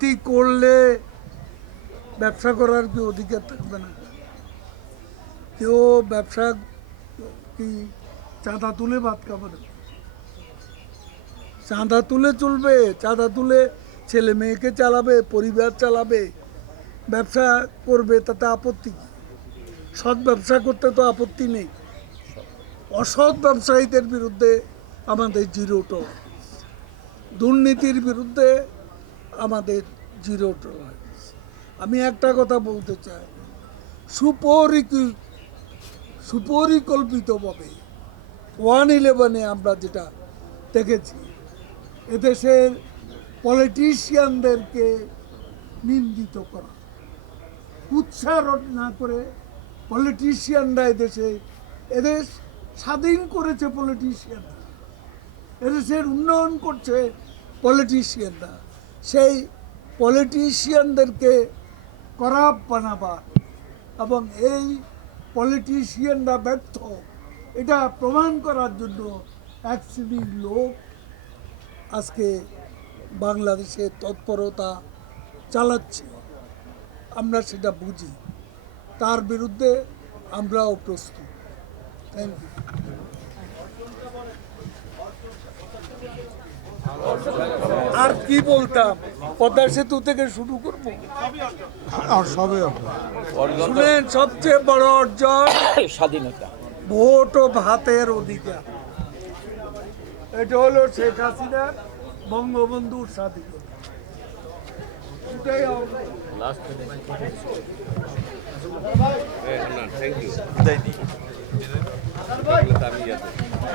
কি করলে ব্যবসা করার কি অধিকার থাকবে না? কেউ ব্যবসা কি চাঁদা তুলে ভাত খাবে না? চাঁদা তুলে চলবে, চাঁদা তুলে ছেলে মেয়েকে চালাবে, পরিবার চালাবে, ব্যবসা করবে, তাতে আপত্তি কি? সৎ ব্যবসা করতে তো আপত্তি নেই। অসৎ ব্যবসায়ীদের বিরুদ্ধে আমাদের জিরো টলারেন্স, দুর্নীতির বিরুদ্ধে আমাদের জিরো টলারেন্স। আমি একটা কথা বলতে চাই, সুপরিকল্পিতভাবে 111-এ আমরা যেটা দেখেছি, এদেশের পলিটিশিয়ানদেরকে নিন্দিত করা, উৎসারণ না করে পলিটিশিয়ানরা এদেশ স্বাধীন করেছে, পলিটিশিয়ানরা এদেশের উন্নয়ন করছে, পলিটিশিয়ানরা সেই পলিটিশিয়ানদেরকে করাপ্ট বানাবার এবং এই পলিটিশিয়ানরা ব্যর্থ এটা প্রমাণ করার জন্য এক শ্রেণীর লোক আজকে বাংলাদেশে তৎপরতা চালাচ্ছে। আমরা সেটা বুঝি, তার বিরুদ্ধে আমরাও প্রস্তুত। Thank you. আর কি বলতাম, পদ্মা সেতু থেকে শুরু করবো। শুনেন, সবচেয়ে বড় অর্জন স্বাধীনতা, ভোট ও ভাতের অধিকার। এটা হলো শেখ হাসিনার বঙ্গবন্ধুর স্বাধীনতা। এটাই থ্যাংক ইউ।